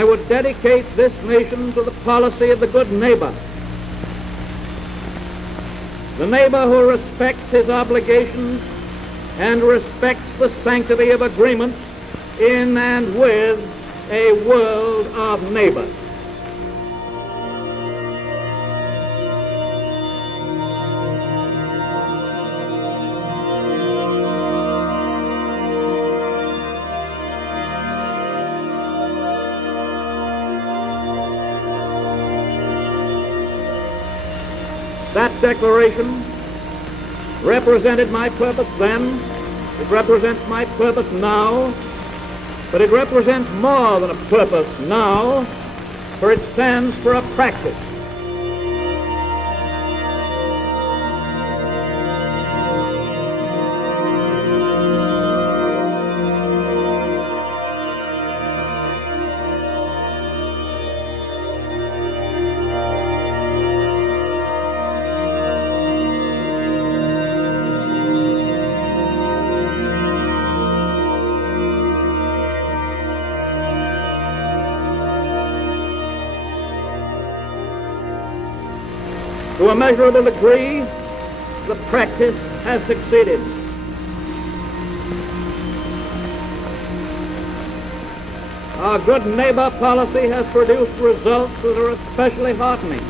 I would dedicate this nation to the policy of the good neighbor. The neighbor who respects his obligations and respects the sanctity of agreements in and with a world of neighbors. That declaration represented my purpose then, it represents my purpose now, but it represents more than a purpose now, for it stands for a practice. To a measurable degree, the practice has succeeded. Our good neighbor policy has produced results that are especially heartening.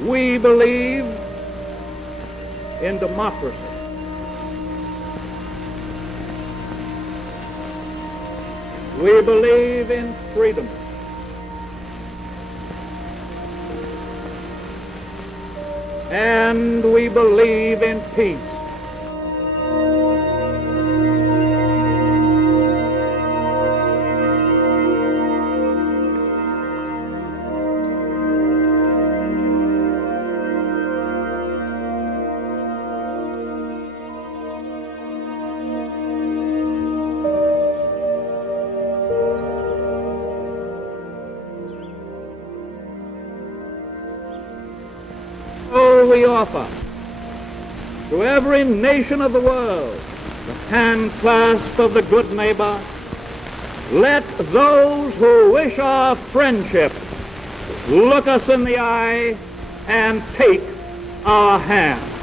We believe in democracy. We believe in freedom. And we believe in peace. We offer to every nation of the world the hand clasp of the good neighbor. Let those who wish our friendship look us in the eye and take our hand.